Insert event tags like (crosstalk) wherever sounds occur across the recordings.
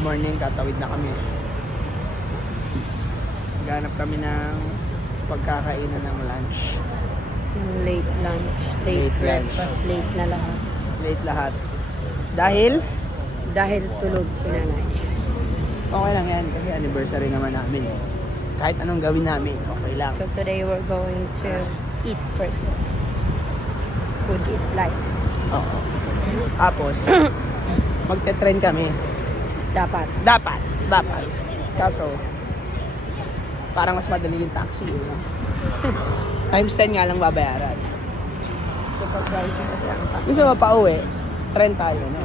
morning, katawid na kami. Ganap kami ng pagkakainan ng lunch. Late lunch, late, Late lunch. breakfast, late na lahat. Late lahat. Dahil, Dahil tulog si nanay. okay lang yan kasi anniversary naman namin. eh. Kahit anong gawin namin, okay lang. So today we're going to eat first. Food is life. Oo. Tapos, (coughs) magte-train kami. Dapat. Dapat, dapat. Kaso, parang mas madali yung taxi. Eh, no? (laughs) Times 10 nga lang babayaran. Super pricey kasi ang tax. Gusto mo pa uwi, train tayo, no?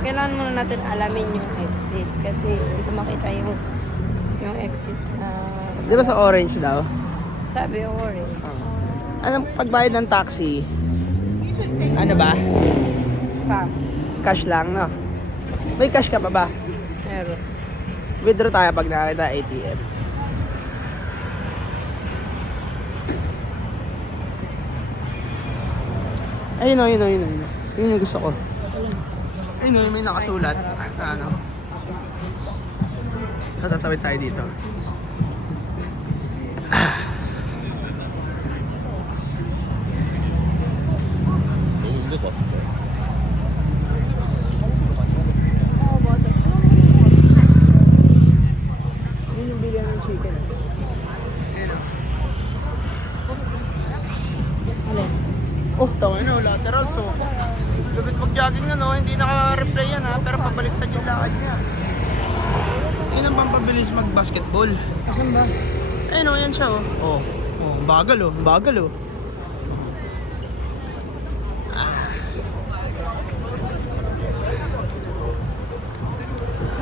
Kailangan muna natin alamin yung exit kasi hindi ko makita yung yung exit na Di ba sa orange daw? sabi orange. Anong pagbayad ng taxi? Ano ba? Pa. Cash lang, no? May cash ka pa ba? Meron. Withdraw tayo pag nakita ATM. Ayun o, yun o, yun o, yun. Yun yung gusto ko. Ayun o, may nakasulat. Ano? So, tatawid tayo dito. Yun yung bigyan ng chicken. Ayun o. Alin? Oh, tawin na, lateral so. Lupit mag-jogging na no, hindi naka-replay yan ha, pero pabaliktad yung lakad niya. Yun ang pampabilis mag-basketball. Asan ba? Ayun o, yan siya oh. Oh, oh bagal oh, bagal oh.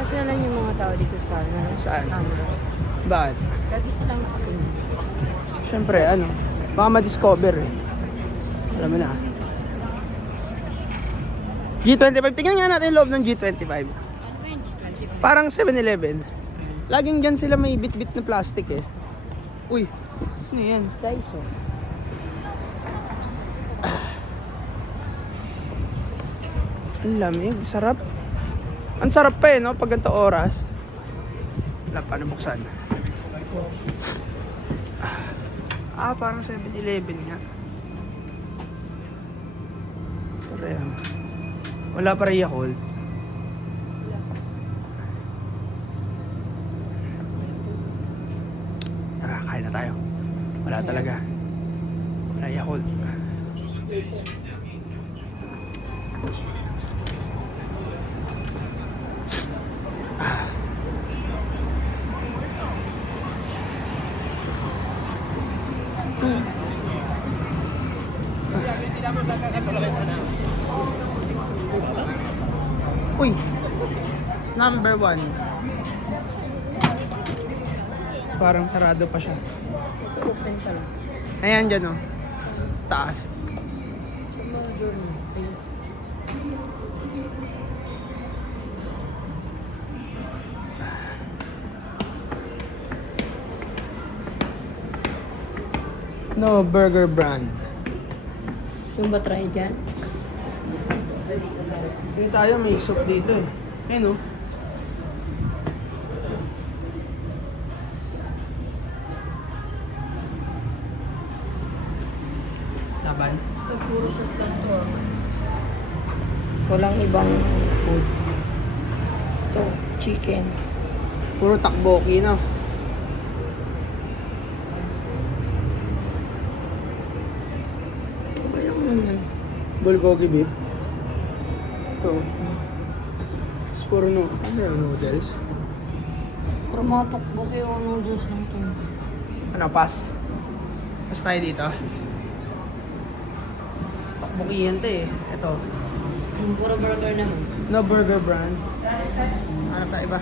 Kasi na lang yung mga tao dito sa ano. Saan? Bakit? Lagi silang kapinig. Siyempre, ano, baka ma-discover eh. Alam mo na. G25, tingnan nga natin loob ng G25. Parang 7-Eleven. Laging dyan sila may bit-bit na plastic eh. Uy, ano yan? Daiso. Ang lamig, sarap. Ang sarap pa eh, no? Pag ganito oras. Wala pa na buksan. Ah, parang 7-Eleven nga. Pareho. Wala pa rin Yakult. Tara, kain na tayo. Wala talaga. Wala Yakult. Uy! Number one. Parang sarado pa siya. Open pa lang. Ayan dyan oh. Taas. No burger brand. Mo ba try dyan? Hindi tayo may soup dito eh. Ayun oh. Laban. Ito puro sa kanto. Walang ibang food. Ito, chicken. Puro takboki no. Lang naman. Bulgogi beef. Ito. Tapos puro no. Ano yung noodles? Puro mga tokboki o noodles lang ito. Ano, pass? Pass tayo dito. Takboki yan to eh. Ito. Puro burger naman. No burger brand. Hanap tayo iba.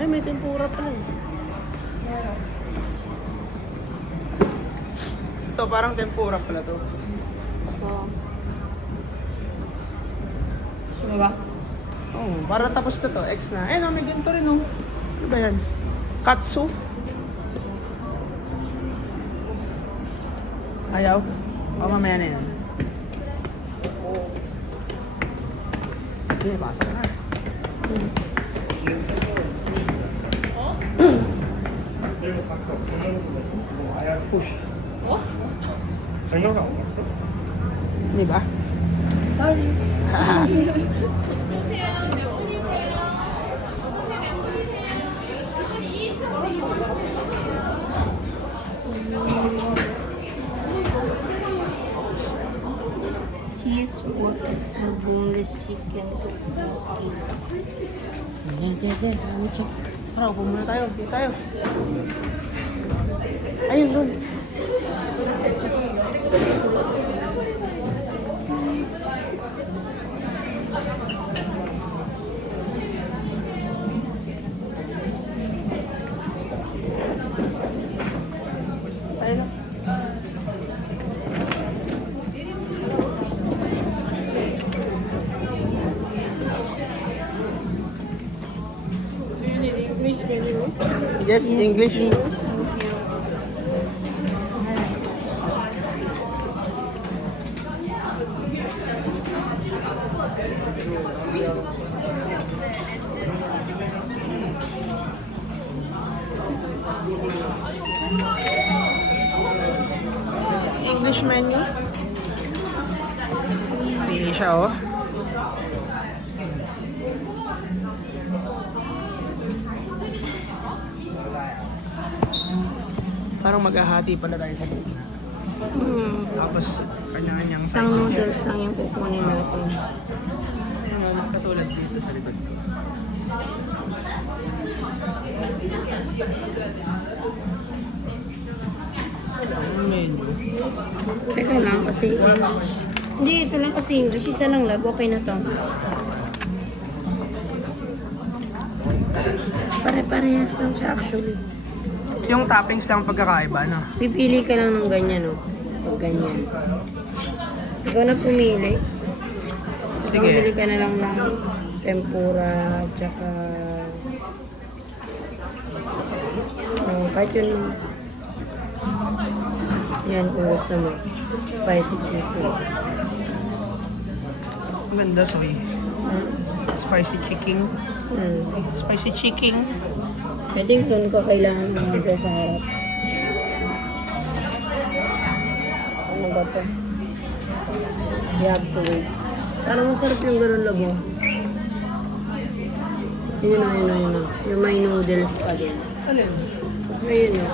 Ay, may tempura pala eh. Ito, parang tempura pala to. Oo. Gusto mo ba? Oo, oh, para tapos na to. X na. Eh, no, may ganito rin oh. Ano ba yan? Katsu? Ayaw? O, mamaya na yan. Okay, pasok na. (clears throat) Push. 설명서 안 봤어? 네 봐. This what the boneless chicken. 네네네 우측 하라고 물다요 다요 아니 넌 Yes, English. English menu. Pili siya, oh. Parang maghahati pala tayo sa gitna. Hmm. Tapos, kanya-kanyang Isang noodles lang yung kukunin natin. Ano, katulad dito sa likod. Ang menu. Teka lang kasi Hindi, ito lang kasi English. Isa lang love. Okay na to. Pare-parehas lang siya actually. Yung toppings lang pagkakaiba, no? Pipili ka lang ng ganyan, no? Pag ganyan. Ikaw na pumili. Pumili Sige. ka na lang ng tempura, tsaka... Um, kahit yun... Yan kung gusto mo. Spicy chicken. Ang ganda, soy. Hmm? Spicy chicken. Hmm. Spicy chicken. Pwede doon ko kailangan ng dito sa harap. Ano ba to? You have to wait. Parang masarap yung ganun labo. Yun na, yun na, yun na. Yung may noodles pa din. Alin? Ayun na.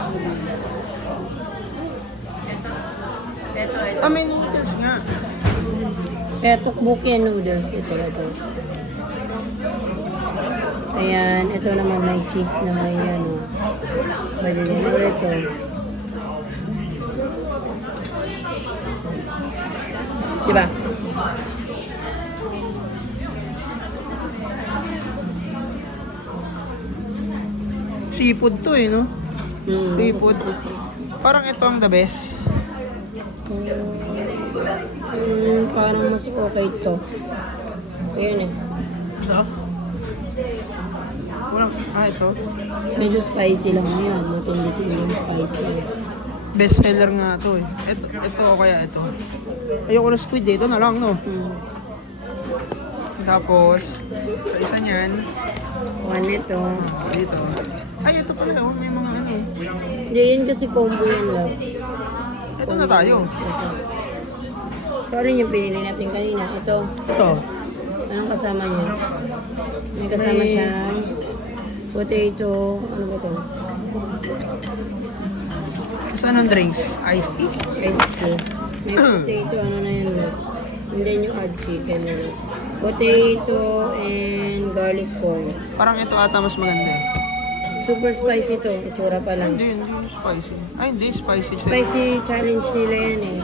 Ah, may noodles nga. Tukbuki yan noodles. Ito, ito. Ayan, ito naman may cheese na may ano. Pwede din ito. Diba? Seafood to eh, no? Mm. Seafood. Parang ito ang the best. Mm, parang mas okay to. Ayan eh. Ito? Walang, ah, ito. Medyo spicy lang yan. Matindi-tindi yung spicy. Best seller nga to eh. Ito, ito o kaya ito. Ayoko na squid eh. Ito na lang, no? Mm. Tapos, sa isa niyan, One ito. dito. Ay, ito pala, oh, may mga ano. Hindi, yun kasi combo yan lang. Ito na tayo. Sorry yung pinili natin kanina. Ito, Ito. Anong kasama niya? May kasama May- siyang potato, ano ba ito? Saan ang drinks? Iced tea? Iced tea. May (clears throat) potato, ano na yun? And then yung add chicken. Potato and garlic corn. Parang ito ata mas maganda eh. Super spicy to. Itsura pa lang. Hindi, hindi spicy. Ay, hindi, spicy siya. Spicy challenge nila yan eh.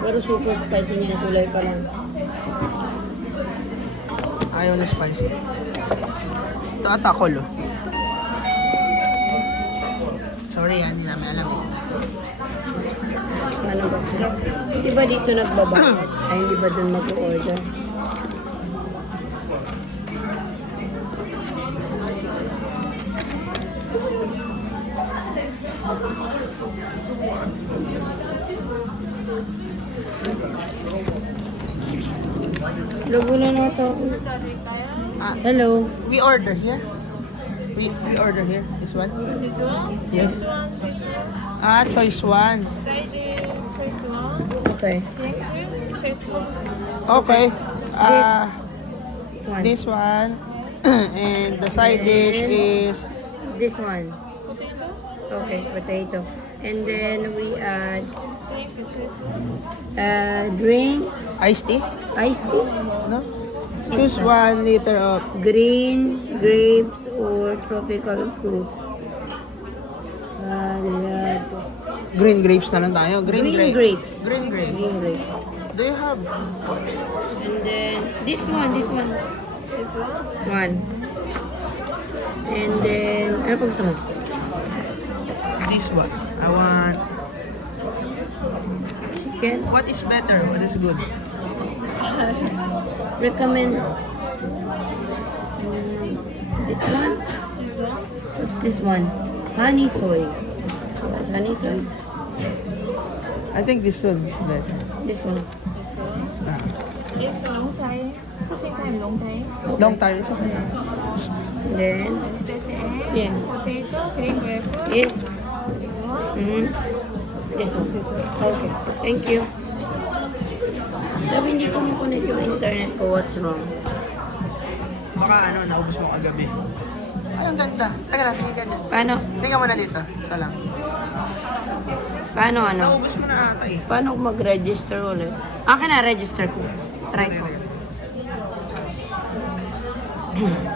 Pero super spicy niya. Kulay pa lang. Ayaw na spicy. Ito ata kol, oh. Sorry, ah, hindi namin alam eh. Ano ba? Di ba dito nagbabayad? (clears throat) Ay, hindi ba doon mag-order? Lagulo na ito. Ah, Hello. we order here. We we order here. This one. This one? Yes. Choice one, choice one. Ah, choice one. Side dish, choice one. Okay. Drink you, choice one. Okay. Ah, One. this one. (clears throat) and the side dish is This one. Potato. Okay, potato. And then we add Uh, drink, iced tea. iced tea, No. Choose one liter of green grapes or tropical fruit. Uh, yeah. green grapes na lang tayo. Green, Green grape. grapes. Green grape. Green grapes. Do you have And then this one, this one. This one. One. And then, ano pa gusto mo? this one? I want. Chicken. What is better? What is good? (laughs) Recommend mm, this one. This one. What's this one? Honey soy. Honey soy. I think this one is better. This one. This one. Ah. It's long time. Cooking time, long time. Long time. It's okay. Then, Set. Yeah. Potato, green grape. yes. This one. This one. Okay. Thank you. Sabi hindi ko connect yung internet ko. What's wrong? Baka ano, naubos mo kagabi. Ay, ang ganda. Teka lang, tingin ka dyan. Paano? Tingnan mo na dito. Isa lang. Paano ano? Naubos mo na ata eh. Paano mag-register ulit? Akin na, register ko. Try ko. (clears throat)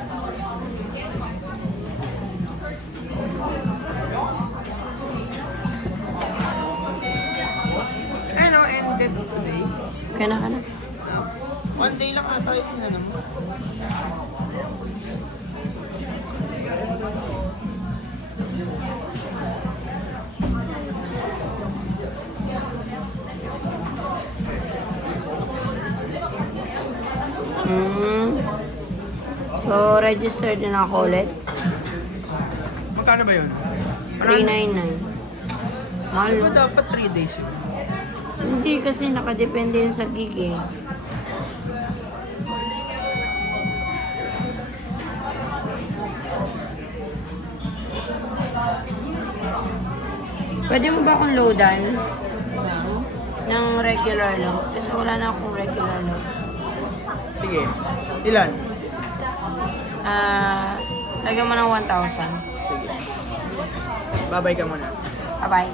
So, register din ako ulit. Magkano ba yun? 399. Mahal. Ano no? dapat 3 days yun? Hindi kasi nakadepende yun sa gig eh. Pwede mo ba akong loadan ng regular lang? Kasi wala na akong regular lang. Sige. Ilan? Ah, lagyan mo ng 1,000. Sige. Babay ka muna. Bye-bye.